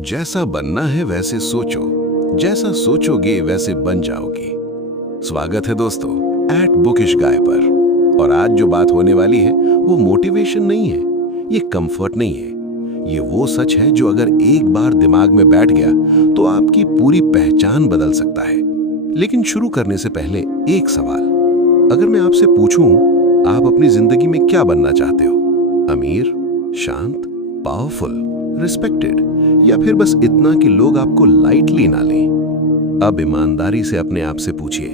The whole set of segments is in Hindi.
जैसा बनना है वैसे सोचो, जैसा सोचोगे वैसे बन जाओगे। स्वागत है दोस्तों एट बुकिश गाय पर। और आज जो बात होने वाली है वो मोटिवेशन नहीं है, ये कंफर्ट नहीं है, ये वो सच है जो अगर एक बार दिमाग में बैठ गया तो आपकी पूरी पहचान बदल सकता है। लेकिन शुरू करने से पहले एक सवाल, अगर मैं आपसे पूछूं आप अपनी जिंदगी में क्या बनना चाहते हो? अमीर, शांत, पावरफुल, रिस्पेक्टेड, या फिर बस इतना कि लोग आपको लाइटली ना लें? अब ईमानदारी से अपने आप से पूछिए,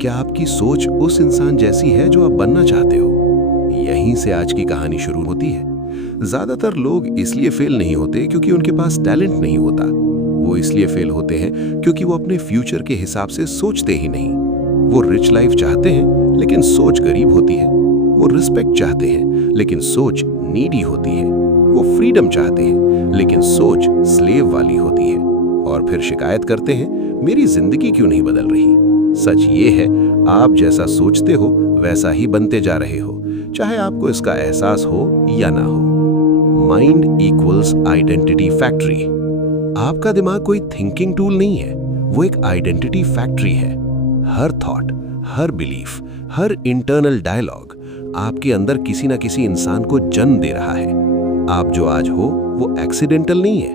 क्या आपकी सोच उस इंसान जैसी है जो आप बनना चाहते हो? यहीं से आज की कहानी शुरू होती है। ज्यादातर लोग इसलिए फेल नहीं होते क्योंकि उनके पास टैलेंट नहीं होता, वो इसलिए फेल होते हैं क्योंकि वो अपने फ्यूचर के हिसाब से सोचते ही नहीं। वो रिच लाइफ चाहते हैं लेकिन सोच गरीब होती है। वो रिस्पेक्ट चाहते हैं लेकिन सोच नीडी होती है। वो फ्रीडम चाहते हैं लेकिन सोच स्लेव वाली होती है। और फिर शिकायत करते हैं, मेरी जिंदगी क्यों नहीं बदल रही? सच ये है, आप जैसा सोचते हो वैसा ही बनते जा रहे हो, चाहे आपको इसका एहसास हो या ना हो। Mind equals identity factory. आपका दिमाग कोई थिंकिंग टूल नहीं है, वो एक आइडेंटिटी फैक्ट्री है। हर थॉट, हर बिलीफ, हर इंटरनल डायलॉग आपके अंदर किसी ना किसी इंसान को जन्म दे रहा है। आप जो आज हो वो एक्सीडेंटल नहीं है।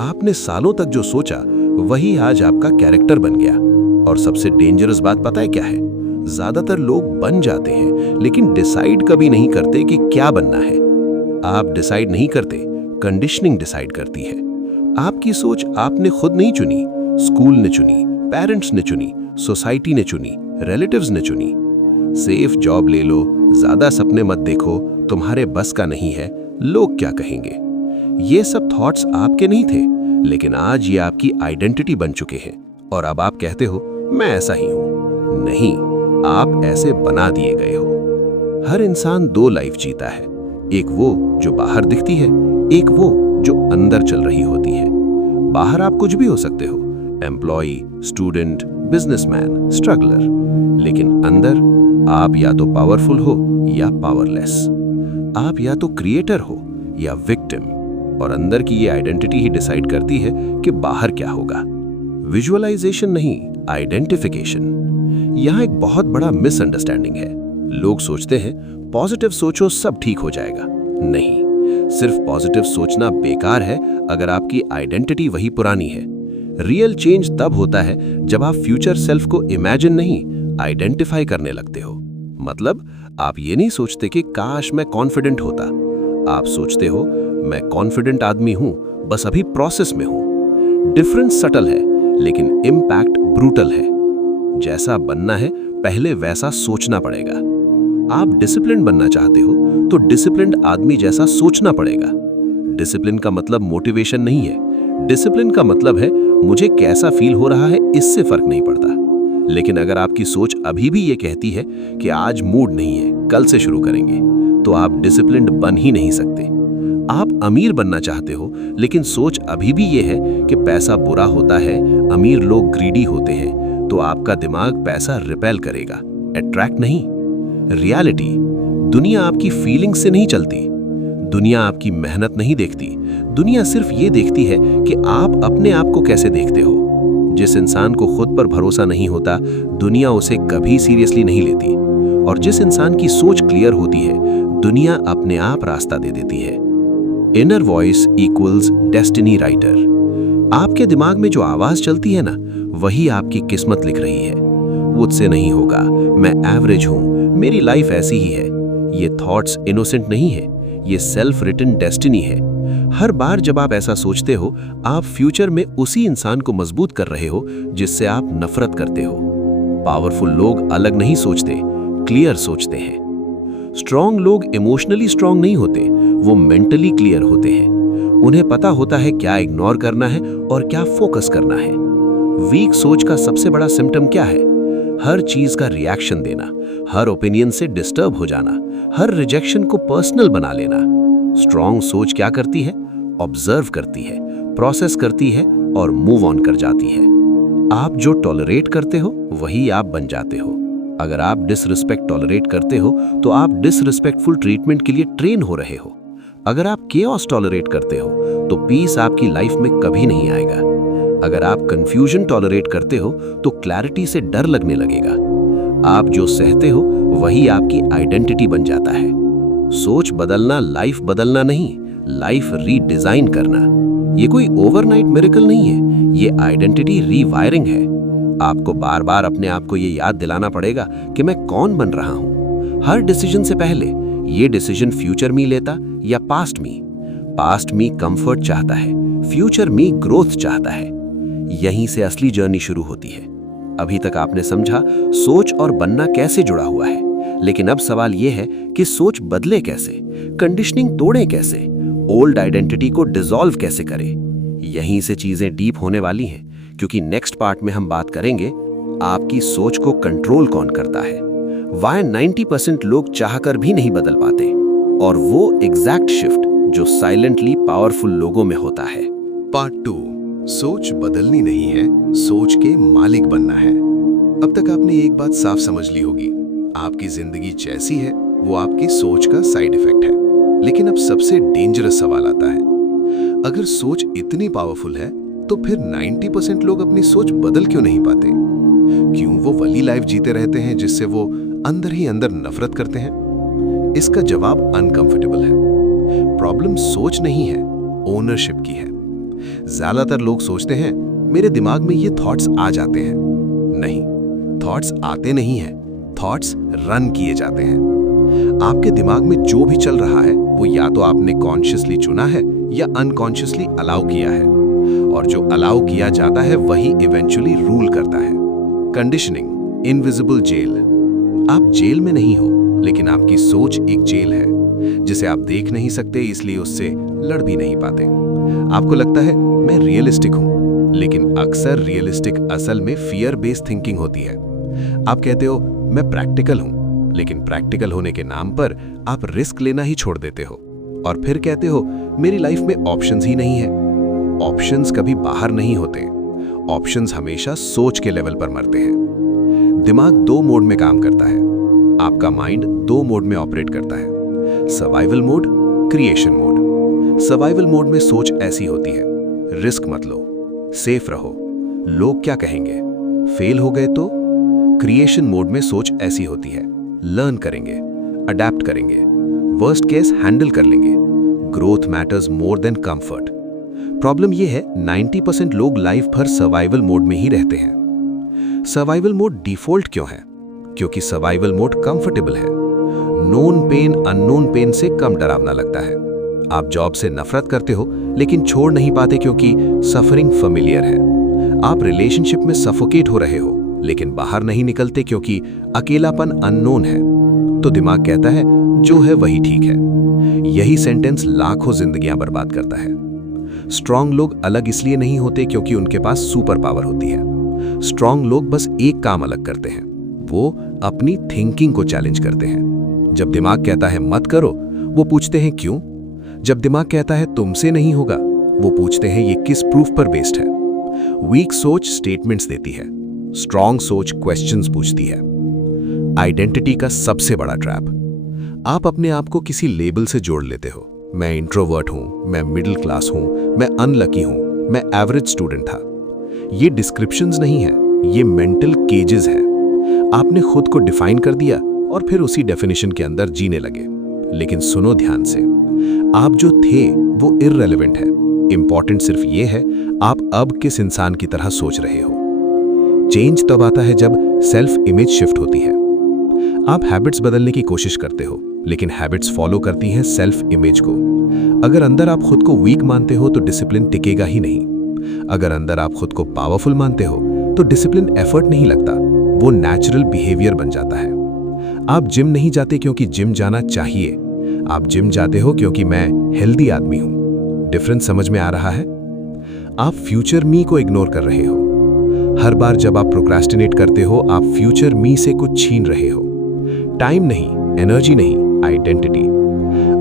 आपने सालों तक जो सोचा वही आज आपका कैरेक्टर बन गया। और सबसे डेंजरस बात पता है क्या है? ज्यादातर लोग बन जाते हैं लेकिन डिसाइड कभी नहीं करते कि क्या बनना है। आप डिसाइड नहीं करते, कंडीशनिंग डिसाइड करती है। आपकी सोच आपने खुद नहीं चुनी, स्कूल ने चुनी, पेरेंट्स ने चुनी, सोसाइटी ने चुनी, रिलेटिव्स ने चुनी। सेफ जॉब ले लो, ज्यादा सपने मत देखो, तुम्हारे बस का नहीं है, लोग क्या कहेंगे। ये सब थॉट्स आपके नहीं थे, लेकिन आज ये आपकी आइडेंटिटी बन चुके हैं। और अब आप कहते हो मैं ऐसा ही हूं। नहीं, आप ऐसे बना दिए गए हो। हर इंसान दो लाइफ जीता है, एक वो जो बाहर दिखती है, एक वो जो अंदर चल रही होती है। बाहर आप कुछ भी हो सकते हो, एम्प्लॉय, स्टूडेंट, बिजनेसमैन, स्ट्रगलर। लेकिन अंदर आप या तो पावरफुल हो या पावरलेस। आप या तो क्रिएटर हो या विक्टिम। और अंदर की ये आइडेंटिटी ही डिसाइड करती है कि बाहर क्या होगा। विजुअलाइजेशन नहीं, आइडेंटिफिकेशन। यहाँ एक बहुत बड़ा मिसअंडरस्टैंडिंग है। लोग सोचते हैं पॉजिटिव सोचो सब ठीक हो जाएगा। नहीं, सिर्फ पॉजिटिव सोचना बेकार है अगर आपकी आइडेंटिटी वही पुरानी है। रियल चेंज तब होता है जब आप फ्यूचर सेल्फ को इमेजिन नहीं, आइडेंटिफाई करने लगते हो। मतलब आप ये नहीं सोचते कि काश मैं कॉन्फिडेंट होता, आप सोचते हो मैं कॉन्फिडेंट आदमी हूं, बस अभी प्रोसेस में हूं। डिफरेंस सटल है लेकिन इम्पैक्ट ब्रूटल है। जैसा बनना है पहले वैसा सोचना पड़ेगा। आप डिसिप्लिन बनना चाहते हो तो डिसिप्लिन्ड आदमी जैसा सोचना पड़ेगा। डिसिप्लिन का मतलब मोटिवेशन नहीं है, डिसिप्लिन का मतलब है मुझे कैसा फील हो रहा है इससे फर्क नहीं पड़ता। लेकिन अगर आपकी सोच अभी भी ये कहती है कि आज मूड नहीं है, कल से शुरू करेंगे, तो आप डिसिप्लिन्ड बन ही नहीं सकते। आप अमीर बनना चाहते हो लेकिन सोच अभी भी ये है कि पैसा बुरा होता है, अमीर लोग ग्रीडी होते हैं, तो आपका दिमाग पैसा रिपेल करेगा, अट्रैक्ट नहीं। रियलिटी, दुनिया आपकी फीलिंग्स से नहीं चलती, दुनिया आपकी मेहनत नहीं देखती। दुनिया सिर्फ ये देखती है कि आप अपने आप को कैसे देखते हो। जिस इंसान को खुद पर भरोसा नहीं होता, दुनिया उसे कभी सीरियसली नहीं लेती। और जिस इंसान की सोच क्लियर होती है, दुनिया अपने आप रास्ता दे देती है। Inner voice equals destiny writer. आपके दिमाग में जो आवाज चलती है ना, वही आपकी किस्मत लिख रही है। मुझसे नहीं होगा, मैं एवरेज हूं, मेरी लाइफ ऐसी ही है। ये थॉट्स इनोसेंट नहीं है, ये सेल्फ रिटन डेस्टिनी है। हर बार जब आप ऐसा सोचते हो, आप फ्यूचर में उसी इंसान को मजबूत कर रहे हो जिससे आप नफरत करते हो। पावरफुल लोग अलग नहीं सोचते, क्लियर सोचते हैं। स्ट्रॉन्ग लोग इमोशनली स्ट्रॉन्ग नहीं होते, वो मेंटली क्लियर होते हैं। उन्हें पता होता है क्या इग्नोर करना है और क्या फोकस करना है। वीक सोच का सबसे बड़ा सिम्टम क्या है? हर चीज का रिएक्शन देना, हर ओपिनियन से डिस्टर्ब हो जाना, हर रिजेक्शन को पर्सनल बना लेना। स्ट्रॉन्ग सोच क्या करती है? ऑब्जर्व करती है, प्रोसेस करती है और मूव ऑन कर जाती है। आप जो टॉलरेट करते हो वही आप बन जाते हो। अगर आप डिसरिस्पेक्ट टॉलरेट करते हो तो आप डिसरिस्पेक्टफुल ट्रीटमेंट के लिए ट्रेन हो रहे हो। अगर आप केओस टॉलरेट करते हो तो पीस आपकी लाइफ में कभी नहीं आएगा। अगर आप कंफ्यूजन टॉलरेट करते हो तो क्लैरिटी से डर लगने लगेगा। आप जो सहते हो वही आपकी आइडेंटिटी बन जाता है। सोच बदलना लाइफ बदलना नहीं, लाइफ रीडिजाइन करना। ये कोई ओवरनाइट मिरेकल नहीं है, ये आइडेंटिटी रीवायरिंग है। आपको बार बार अपने आप को ये याद दिलाना पड़ेगा कि मैं कौन बन रहा हूं। हर डिसीजन से पहले ये डिसीजन फ्यूचर मी लेता या पास्ट मी। पास्ट मी कंफर्ट चाहता है, फ्यूचर मी ग्रोथ चाहता है। यहीं से असली जर्नी शुरू होती है। अभी तक आपने समझा सोच और बनना कैसे जुड़ा हुआ है, लेकिन अब सवाल यह है कि सोच बदले कैसे, कंडीशनिंग तोड़े कैसे, ओल्ड आइडेंटिटी को डिसॉल्व कैसे करें। यहीं से चीजें डीप होने वाली हैं, क्योंकि नेक्स्ट पार्ट में हम बात करेंगे आपकी सोच को कंट्रोल कौन करता है, वाई 90% लोग चाहकर भी नहीं बदल पाते, और वो एग्जैक्ट शिफ्ट जो साइलेंटली पावरफुल लोगों में होता है। पार्ट 2, सोच बदलनी नहीं है, सोच के मालिक बनना है। अब तक आपने एक बात साफ समझ ली होगी, आपकी जिंदगी जैसी है वो आपकी सोच का साइड इफेक्ट है। लेकिन अब सबसे डेंजरस सवाल आता है, अगर सोच इतनी पावरफुल है तो फिर 90% लोग अपनी सोच बदल क्यों नहीं पाते? क्यों वो वही लाइफ जीते रहते हैं जिससे वो अंदर ही अंदर नफरत करते हैं? इसका जवाब अनकंफर्टेबल है। प्रॉब्लम सोच नहीं है, ओनरशिप की है। ज्यादातर लोग सोचते हैं मेरे दिमाग में ये थॉट्स आ जाते हैं। नहीं, थॉट्स आते नहीं हैं, थॉट्स रन किए जाते हैं। आपके दिमाग में जो भी चल रहा है वो या तो आपने कॉन्शियसली चुना है या अनकॉन्शियसली अलाउ किया है, और जो अलाउ किया जाता है वही इवेंचुअली रूल करता है। Conditioning, invisible jail. आप जेल में नहीं हो, लेकिन आपकी सोच एक जेल है जिसे आप देख नहीं सकते, इसलिए उससे लड़ भी नहीं पाते। आपको लगता है मैं रियलिस्टिक हूं, लेकिन अक्सर रियलिस्टिक असल में फियर बेस्ड थिंकिंग होती है। आप कहते हो मैं प्रैक्टिकल हूं, लेकिन प्रैक्टिकल होने के नाम पर आप रिस्क लेना ही छोड़ देते हो, और फिर कहते हो मेरी लाइफ में ऑप्शंस ही नहीं है। ऑप्शंस कभी बाहर नहीं होते, ऑप्शंस हमेशा सोच के लेवल पर मरते हैं। दिमाग 2 मोड में काम करता है। आपका माइंड 2 मोड में ऑपरेट करता है, survival mode, creation mode. Survival mode में सोच ऐसी होती है, रिस्क मत लो, सेफ रहो, लोग क्या कहेंगे, फेल हो गए तो। क्रिएशन मोड में सोच ऐसी होती है, लर्न करेंगे, अडेप्ट करेंगे, वर्स्ट केस हैंडल कर लेंगे, growth matters more than comfort. Problem यह है 90% लोग लाइफ भर सर्वाइवल मोड में ही रहते हैं। सर्वाइवल मोड डिफॉल्ट क्यों है? क्योंकि सर्वाइवल मोड कंफर्टेबल है। नोन पेन अननोन पेन से कम डरावना लगता है। आप जॉब से नफरत करते हो लेकिन छोड़ नहीं पाते क्योंकि सफरिंग फेमिलियर है। आप रिलेशनशिप में सफोकेट हो रहे हो लेकिन बाहर नहीं निकलते क्योंकि अकेलापन अननोन है। तो दिमाग कहता है जो है वही ठीक है। यही सेंटेंस लाखों जिंदगियां बर्बाद करता है। स्ट्रांग लोग अलग इसलिए नहीं होते क्योंकि उनके पास सुपर पावर होती है। स्ट्रांग लोग बस एक काम अलग करते हैं, वो अपनी थिंकिंग को चैलेंज करते हैं। जब दिमाग कहता है मत करो, वो पूछते हैं क्यों। जब दिमाग कहता है तुमसे नहीं होगा, वो पूछते हैं ये किस प्रूफ पर बेस्ड है। वीक सोच स्टेटमेंट्स देती है, स्ट्रांग सोच क्वेश्चंस पूछती है। आइडेंटिटी का सबसे बड़ा ट्रैप, आप अपने आप को किसी लेबल से जोड़ लेते हो। मैं इंट्रोवर्ट हूं, मैं मिडिल क्लास हूं, मैं अनलकी हूं, मैं एवरेज स्टूडेंट था। ये डिस्क्रिप्शंस नहीं है, ये मेंटल केजेस हैं। आपने खुद को डिफाइन कर दिया और फिर उसी डेफिनेशन के अंदर जीने लगे। लेकिन सुनो ध्यान से, आप जो थे वो इररिलेवेंट है। इंपॉर्टेंट सिर्फ ये है आप अब किस इंसान की तरह सोच रहे हो। चेंज तब आता है जब सेल्फ इमेज शिफ्ट होती है। आप हैबिट्स बदलने की कोशिश करते हो लेकिन हैबिट्स फॉलो करती हैं सेल्फ इमेज को। अगर अंदर आप खुद को वीक मानते हो तो डिसिप्लिन टिकेगा ही नहीं। अगर अंदर आप खुद को पावरफुल मानते हो तो डिसिप्लिन एफर्ट नहीं लगता, वो नेचुरल बिहेवियर बन जाता है। आप जिम नहीं जाते क्योंकि जिम जाना चाहिए, आप जिम जाते हो क्योंकि मैं हेल्दी आदमी हूं। डिफरेंस समझ में आ रहा है? आप फ्यूचर मी को इग्नोर कर रहे हो। हर बार जब आप प्रोक्रेस्टिनेट करते हो आप फ्यूचर मी से कुछ छीन रहे हो। टाइम नहीं, एनर्जी नहीं, आइडेंटिटी।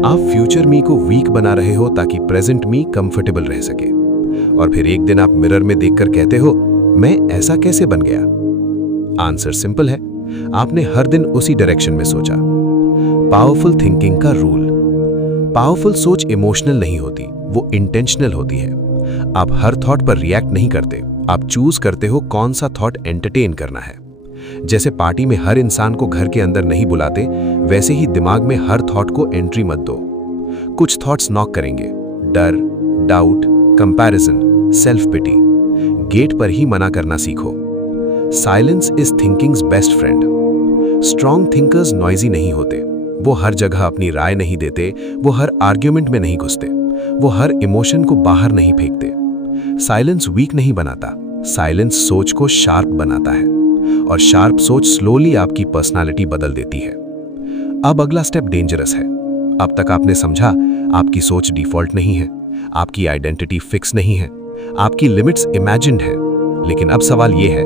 आप फ्यूचर मी को वीक बना रहे हो ताकि प्रेजेंट मी कंफर्टेबल रह सके। और फिर एक दिन आप मिरर में देखकर कहते हो मैं ऐसा कैसे बन गया? आंसर सिंपल है, आपने हर दिन उसी डायरेक्शन में सोचा। पावरफुल थिंकिंग का रूल, पावरफुल सोच इमोशनल नहीं होती, वो इंटेंशनल होती है। आप हर थॉट पर रिएक्ट नहीं करते, आप चूज करते हो कौन सा थॉट एंटरटेन करना है। जैसे पार्टी में हर इंसान को घर के अंदर नहीं बुलाते, वैसे ही दिमाग में हर थॉट को एंट्री मत दो। कुछ थॉट्स नॉक करेंगे, डर, doubt, comparison, self pity. Gate पर ही मना करना सीखो। Silence is thinking's best friend. Strong thinkers noisy नहीं होते, वो हर जगह अपनी राय नहीं देते, वो हर आर्ग्यूमेंट में नहीं घुसते, वो हर इमोशन को बाहर नहीं फेंकते। साइलेंस वीक नहीं बनाता, साइलेंस सोच को शार्प बनाता है, और शार्प सोच स्लोली आपकी पर्सनालिटी बदल देती है। अब अगला स्टेप डेंजरस है। अब तक आपने समझा आपकी सोच डिफॉल्ट नहीं है, आपकी आइडेंटिटी फिक्स नहीं है, आपकी लिमिट्स इमेजिन्ड है। लेकिन अब सवाल यह है,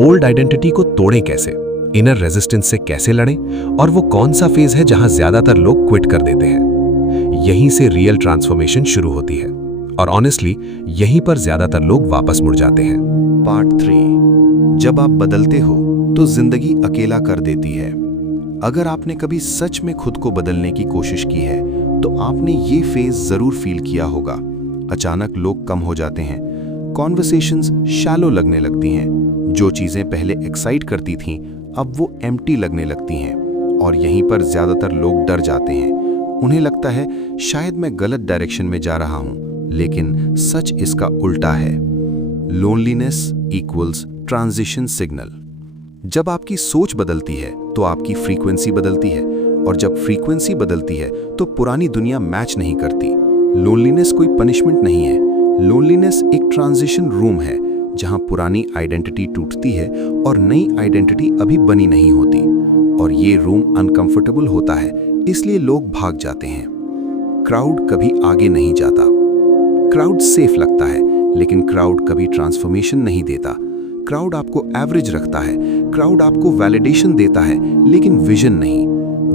ओल्ड आइडेंटिटी को तोड़ें कैसे, इनर रेजिस्टेंस से कैसे लड़ें, और वो कौन सा फेज है जहां ज्यादातर लोग क्विट कर देते हैं। यहीं से रियल ट्रांसफॉर्मेशन शुरू होती है, और ऑनेस्टली यहीं पर ज्यादातर लोग वापस मुड़ जाते हैं। पार्ट 3, जब आप बदलते हो तो जिंदगी अकेला कर देती है। अगर आपने कभी सच में खुद को बदलने की कोशिश की है तो आपने ये फेज जरूर फील किया होगा। अचानक लोग कम हो जाते हैं, कॉन्वर्सेशंस शैलो लगने लगती हैं, जो चीजें पहले एक्साइट करती थीं अब वो एम्प्टी लगने लगती हैं, और यहीं पर ज्यादातर लोग डर जाते हैं। उन्हें लगता है शायद मैं गलत डायरेक्शन में जा रहा हूं, लेकिन सच इसका उल्टा है। Loneliness equals transition signal. जब आपकी सोच बदलती है तो आपकी फ्रीक्वेंसी बदलती है, और जब फ्रीक्वेंसी बदलती है तो पुरानी दुनिया मैच नहीं करती। लोनलीनेस कोई पनिशमेंट नहीं है, लोनलीनेस एक ट्रांजिशन रूम है जहां पुरानी आइडेंटिटी टूटती है और नई आइडेंटिटी अभी बनी नहीं होती, और ये रूम अनकंफर्टेबल होता है, इसलिए लोग भाग जाते हैं। क्राउड कभी आगे नहीं जाता, क्राउड सेफ लगता है, लेकिन क्राउड कभी ट्रांसफॉर्मेशन नहीं देता। क्राउड आपको एवरेज रखता है, क्राउड आपको वैलिडेशन देता है, लेकिन विजन नहीं।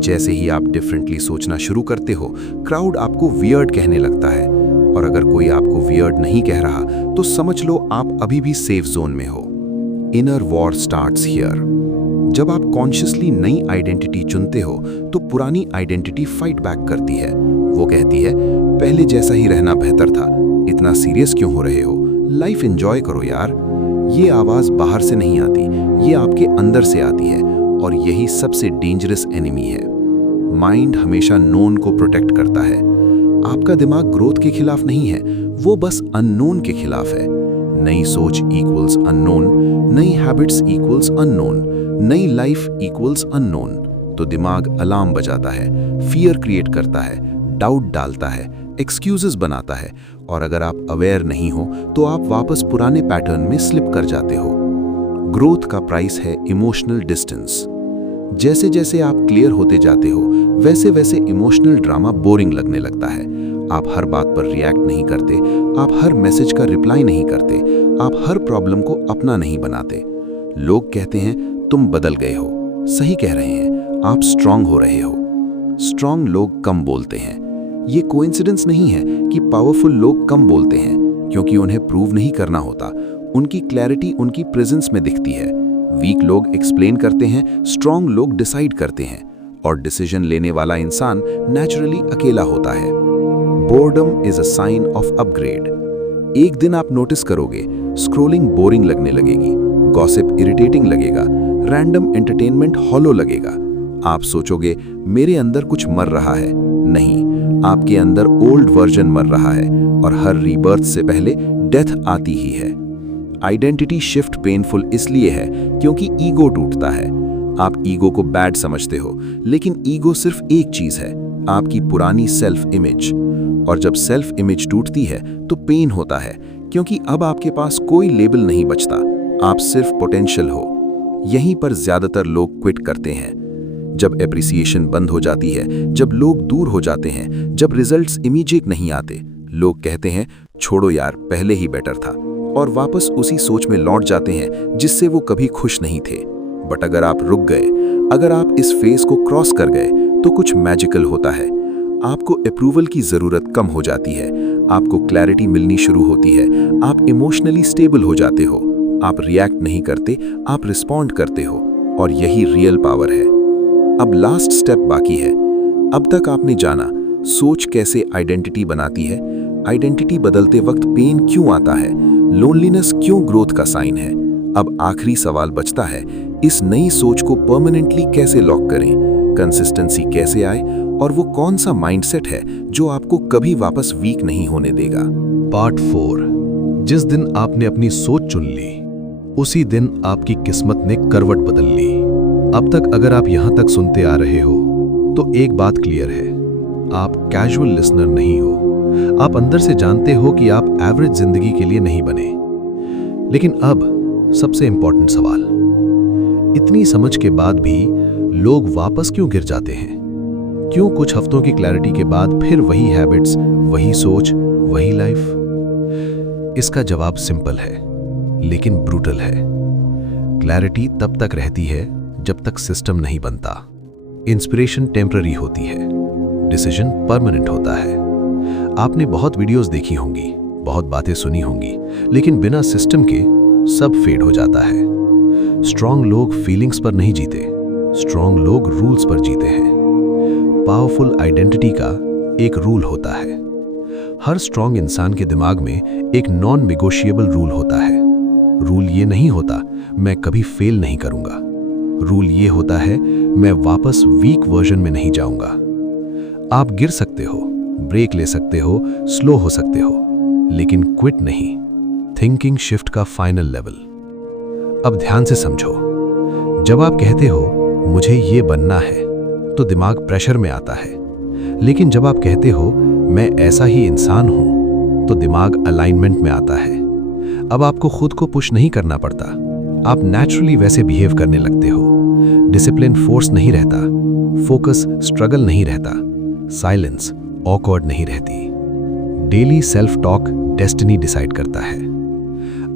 जैसे ही आप डिफरेंटली सोचना शुरू करते हो, क्राउड आपको वियर्ड कहने लगता है, और अगर कोई आपको वियर्ड नहीं कह रहा तो समझ लो आप अभी भी सेफ जोन में हो। Inner war starts here. जब आप कॉन्शियसली नई आइडेंटिटी चुनते हो तो पुरानी आइडेंटिटी फाइट बैक करती है। वो कहती है पहले जैसा ही रहना बेहतर था, इतना सीरियस क्यों हो रहे हो, लाइफ एंजॉय करो यार। ये आवाज बाहर से नहीं आती, ये आपके अंदर से आती है, और यही सबसे डेंजरस एनिमी है। माइंड हमेशा नोन को प्रोटेक्ट करता है। आपका दिमाग ग्रोथ के खिलाफ नहीं है, वो बस अननोन के खिलाफ है। नई सोच इक्वल्स अननोन, नई हैबिट्स इक्वल्स अननोन, नई लाइफ इक्वल्स अननोन। तो दिमाग अलार्म बजाता है, फियर क्रिएट करता है, डाउट डालता है, एक्सक्यूजेस बनाता है, और अगर आप अवेयर नहीं हो तो आप वापस पुराने पैटर्न में स्लिप कर जाते हो। ग्रोथ का प्राइस है इमोशनल डिस्टेंस। जैसे जैसे आप क्लियर होते जाते हो, वैसे वैसे इमोशनल ड्रामा बोरिंग लगने लगता है। आप हर बात पर रिएक्ट नहीं करते, आप हर मैसेज का रिप्लाई नहीं करते, आप हर प्रॉब्लम को अपना नहीं बनाते। लोग कहते हैं तुम बदल गए हो, सही कह रहे हैं, आप स्ट्रांग हो रहे हो। स्ट्रांग लोग कम बोलते हैं। ये कोइंसिडेंस नहीं है कि पावरफुल लोग कम बोलते हैं, क्योंकि उन्हें प्रूव नहीं करना होता। उनकी क्लैरिटी उनकी प्रेजेंस में दिखती है। वीक लोग एक्सप्लेन करते हैं, स्ट्रांग लोग डिसाइड करते हैं, और डिसीजन लेने वाला इंसान नेचुरली अकेला होता है। Boredom is a sign of upgrade. एक दिन आप नोटिस करोगे स्क्रोलिंग बोरिंग लगने लगेगी, गॉसिप इरिटेटिंग लगेगा, रैंडम एंटरटेनमेंट हॉलो लगेगा। आप सोचोगे मेरे अंदर कुछ मर रहा है। नहीं, आपके अंदर ओल्ड वर्जन मर रहा है, और हर रीबर्थ से पहले डेथ आती ही है। आइडेंटिटी शिफ्ट पेनफुल इसलिए है क्योंकि ईगो टूटता है। आप ईगो को बैड समझते हो, लेकिन ईगो सिर्फ एक चीज है, आपकी पुरानी सेल्फ इमेज। और जब सेल्फ इमेज टूटती है तो पेन होता है, क्योंकि अब आपके पास कोई लेबल नहीं बचता, आप सिर्फ पोटेंशियल हो। यहीं पर ज्यादातर लोग क्विट करते हैं। जब एप्रिसिएशन बंद हो जाती है, जब लोग दूर हो जाते हैं, जब रिजल्ट्स इमीडिएट नहीं आते, लोग कहते हैं छोड़ो यार, पहले ही बेटर था, और वापस उसी सोच में लौट जाते हैं जिससे वो कभी खुश नहीं थे। बट अगर आप रुक गए, अगर आप इस फेज को क्रॉस कर गए, तो कुछ मैजिकल होता है। आपको अप्रूवल की जरूरत कम हो जाती है, आपको क्लैरिटी मिलनी शुरू होती है, आप इमोशनली स्टेबल हो जाते हो, आप रिएक्ट नहीं करते, आप रिस्पॉन्ड करते हो, और यही रियल पावर है। अब लास्ट स्टेप बाकी है। अब तक आपने जाना सोच कैसे आइडेंटिटी बनाती है, आइडेंटिटी बदलते वक्त पेन क्यों आता है, लोनलीनेस क्यों ग्रोथ का साइन है। अब आखिरी सवाल बचता है, इस नई सोच को परमानेंटली कैसे लॉक करें, कंसिस्टेंसी कैसे आए, और वो कौन सा माइंडसेट है जो आपको कभी वापस वीक नहीं होने देगा। पार्ट 4। जिस दिन आपने अपनी सोच चुन ली, उसी दिन आपकी किस्मत ने करवट बदल ली। अब तक अगर आप यहां तक सुनते आ रहे हो तो एक बात क्लियर है, आप कैजुअल लिसनर नहीं हो। आप अंदर से जानते हो कि आप एवरेज जिंदगी के लिए नहीं बने। लेकिन अब सबसे इंपॉर्टेंट सवाल, इतनी समझ के बाद भी लोग वापस क्यों गिर जाते हैं? क्यों कुछ हफ्तों की क्लैरिटी के बाद फिर वही हैबिट्स, वही सोच, वही लाइफ? इसका जवाब सिंपल है लेकिन ब्रूटल है। क्लैरिटी तब तक रहती है जब तक सिस्टम नहीं बनता। इंस्पिरेशन टेम्पररी होती है, डिसीजन परमानेंट होता है। आपने बहुत वीडियोस देखी होंगी, बहुत बातें सुनी होंगी, लेकिन बिना सिस्टम के सब फेड हो जाता है। स्ट्रांग लोग फीलिंग्स पर नहीं जीते, स्ट्रांग लोग रूल्स पर जीते हैं। पावरफुल आइडेंटिटी का एक रूल होता है। हर स्ट्रांग इंसान के दिमाग में एक नॉन नेगोशिएबल रूल होता है। रूल ये नहीं होता मैं कभी फेल नहीं करूंगा। रूल ये होता है मैं वापस वीक वर्जन में नहीं जाऊंगा। आप गिर सकते हो, ब्रेक ले सकते हो, स्लो हो सकते हो, लेकिन क्विट नहीं। थिंकिंग शिफ्ट का फाइनल लेवल। अब ध्यान से समझो, जब आप कहते हो मुझे ये बनना है तो दिमाग प्रेशर में आता है, लेकिन जब आप कहते हो मैं ऐसा ही इंसान हूं तो दिमाग अलाइनमेंट में आता है। अब आपको खुद को पुश नहीं करना पड़ता, आप नेचुरली वैसे बिहेव करने लगते हो। डिसिप्लिन फोर्स नहीं रहता, फोकस स्ट्रगल नहीं रहता, साइलेंस ऑकवर्ड नहीं रहती। Daily self talk destiny decide करता है।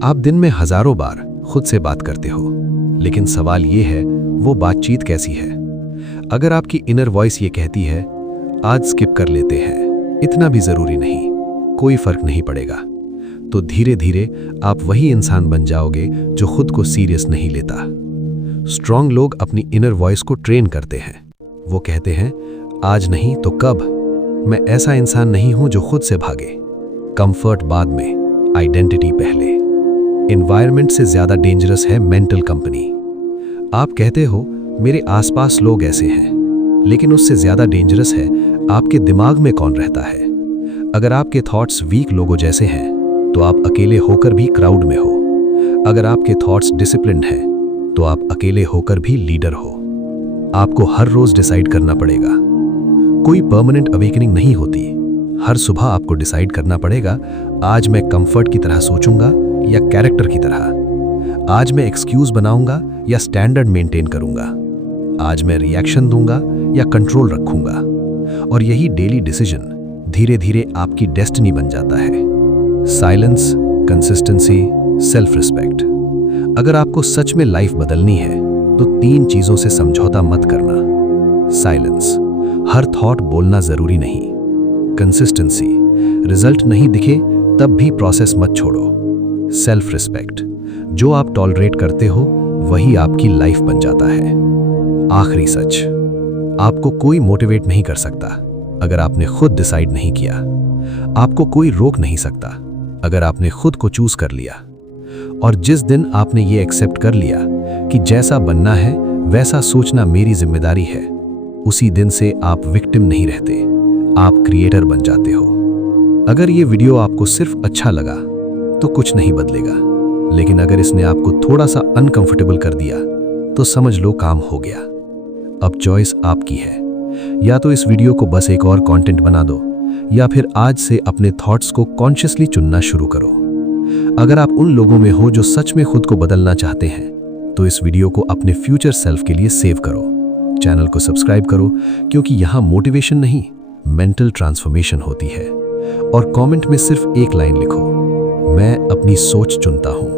आप दिन में हजारों बार खुद से बात करते हो, लेकिन सवाल ये है वो बातचीत कैसी है? अगर आपकी इनर वॉइस ये कहती है आज स्किप कर लेते हैं, इतना भी जरूरी नहीं, कोई फर्क नहीं पड़ेगा, तो धीरे धीरे आप वही इंसान बन जाओगे जो खुद को सीरियस नहीं लेता। स्ट्रांग लोग अपनी इनर वॉइस को ट्रेन करते हैं। वो कहते हैं आज नहीं तो कब। मैं ऐसा इंसान नहीं हूं जो खुद से भागे। कंफर्ट बाद में, आइडेंटिटी पहले। एनवायरनमेंट से ज्यादा डेंजरस है मेंटल कंपनी। आप कहते हो मेरे आसपास लोग ऐसे हैं, लेकिन उससे ज्यादा डेंजरस है आपके दिमाग में कौन रहता है। अगर आपके थॉट्स वीक लोगों जैसे हैं तो आप अकेले होकर भी क्राउड में हो। अगर आपके थॉट्स डिसिप्लिन्ड हैं तो आप अकेले होकर भी लीडर हो। आपको हर रोज डिसाइड करना पड़ेगा। कोई परमानेंट अवेकनिंग नहीं होती। हर सुबह आपको डिसाइड करना पड़ेगा आज मैं कंफर्ट की तरह सोचूंगा या कैरेक्टर की तरह। आज मैं एक्सक्यूज बनाऊंगा या स्टैंडर्ड मेंटेन करूंगा। आज मैं रिएक्शन दूंगा या कंट्रोल रखूंगा। और यही डेली डिसीजन धीरे धीरे आपकी डेस्टिनी बन जाता है। Silence, consistency, self respect. अगर आपको सच में लाइफ बदलनी है तो 3 चीजों से समझौता मत करना। साइलेंस, हर थॉट बोलना जरूरी नहीं। कंसिस्टेंसी, रिजल्ट नहीं दिखे तब भी प्रोसेस मत छोड़ो। सेल्फ रिस्पेक्ट, जो आप टॉलरेट करते हो वही आपकी लाइफ बन जाता है। आखिरी सच, आपको कोई मोटिवेट नहीं कर सकता अगर आपने खुद डिसाइड नहीं किया। आपको कोई रोक नहीं सकता अगर आपने खुद को चूज कर लिया। और जिस दिन आपने ये एक्सेप्ट कर लिया कि जैसा बनना है वैसा सोचना मेरी जिम्मेदारी है, उसी दिन से आप विक्टिम नहीं रहते, आप क्रिएटर बन जाते हो। अगर ये वीडियो आपको सिर्फ अच्छा लगा तो कुछ नहीं बदलेगा, लेकिन अगर इसने आपको थोड़ा सा अनकंफर्टेबल कर दिया तो समझ लो काम हो गया। अब चॉइस आपकी है, या तो इस वीडियो को बस एक और कंटेंट बना दो, या फिर आज से अपने थॉट्स को कॉन्शियसली चुनना शुरू करो। अगर आप उन लोगों में हो जो सच में खुद को बदलना चाहते हैं तो इस वीडियो को अपने फ्यूचर सेल्फ के लिए सेव करो। चैनल को सब्सक्राइब करो, क्योंकि यहाँ मोटिवेशन नहीं, मेंटल ट्रांसफॉर्मेशन होती है। और कमेंट में सिर्फ एक लाइन लिखो, मैं अपनी सोच चुनता हूँ,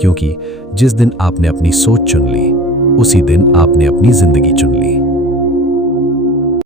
क्योंकि जिस दिन आपने अपनी सोच चुन ली उसी दिन आपने अपनी जिंदगी चुन ली।